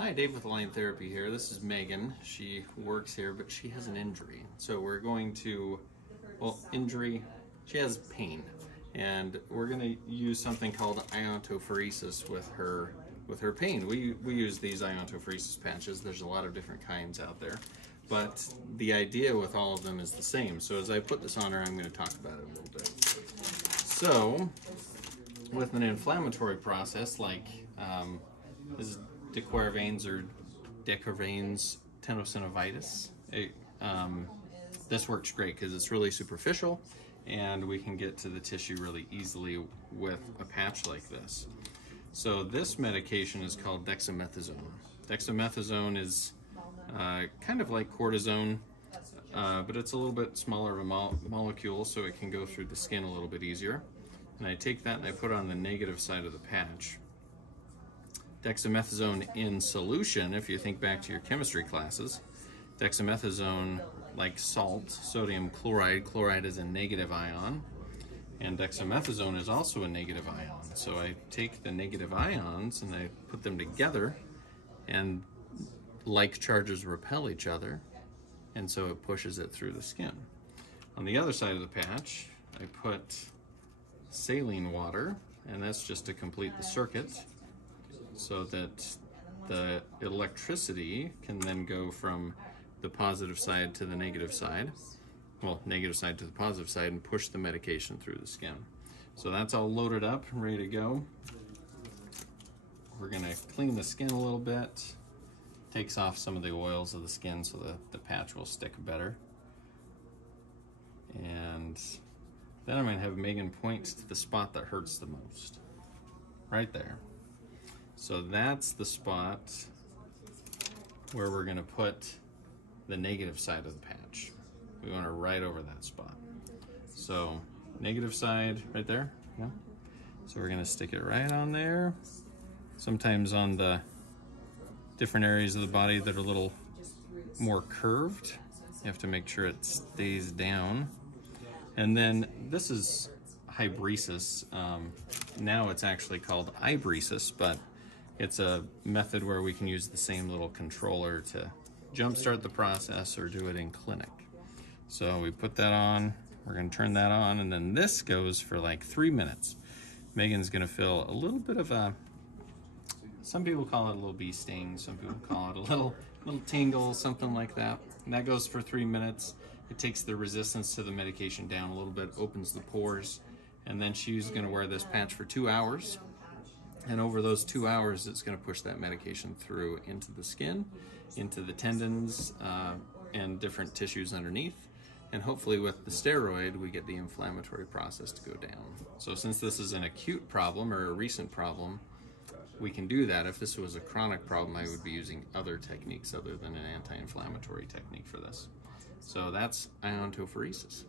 Hi, Dave with Line Therapy here. This is Megan. She works here, but she has an injury. So we're going to, she has pain. And we're going to use something called Iontophoresis with her pain. We use these Iontophoresis patches. There's a lot of different kinds out there. But the idea with all of them is the same. So as I put this on her, I'm going to talk about it a little bit. So, with an inflammatory process like this is Dequevain's or Dequevain's Tenosynovitis. This works great because it's really superficial and we can get to the tissue really easily with a patch like this. So this medication is called Dexamethasone. Dexamethasone is kind of like cortisone, but it's a little bit smaller of a molecule, so it can go through the skin a little bit easier. And I take that and I put it on the negative side of the patch. Dexamethasone in solution, if you think back to your chemistry classes, dexamethasone, like salt, sodium chloride, chloride is a negative ion, and dexamethasone is also a negative ion. So I take the negative ions and I put them together, and like charges repel each other, and so it pushes it through the skin. On the other side of the patch, I put saline water, and that's just to complete the circuit so that the electricity can then go from the positive side to the negative side, well, negative side to the positive side, and push the medication through the skin. So that's all loaded up and ready to go. We're gonna clean the skin a little bit. Takes off some of the oils of the skin so that the patch will stick better. And then I'm gonna have Megan point to the spot that hurts the most. Right there. So that's the spot where we're gonna put the negative side of the patch. We want to right over that spot. So negative side right there. Yeah. So we're gonna stick it right on there. Sometimes on the different areas of the body that are a little more curved, you have to make sure it stays down. And then this is hybresis. Now it's actually called ibresis, but it's a method where we can use the same little controller to jumpstart the process or do it in clinic. So we put that on, we're gonna turn that on, and then this goes for like 3 minutes. Megan's gonna feel a little bit of a, some people call it a little bee sting, some people call it a little tingle, something like that. And that goes for 3 minutes. It takes the resistance to the medication down a little bit, opens the pores, and then she's gonna wear this patch for 2 hours. And over those 2 hours, it's going to push that medication through into the skin, into the tendons, and different tissues underneath. And hopefully with the steroid, we get the inflammatory process to go down. So since this is an acute problem or a recent problem, we can do that. If this was a chronic problem, I would be using other techniques other than an anti-inflammatory technique for this. So that's iontophoresis.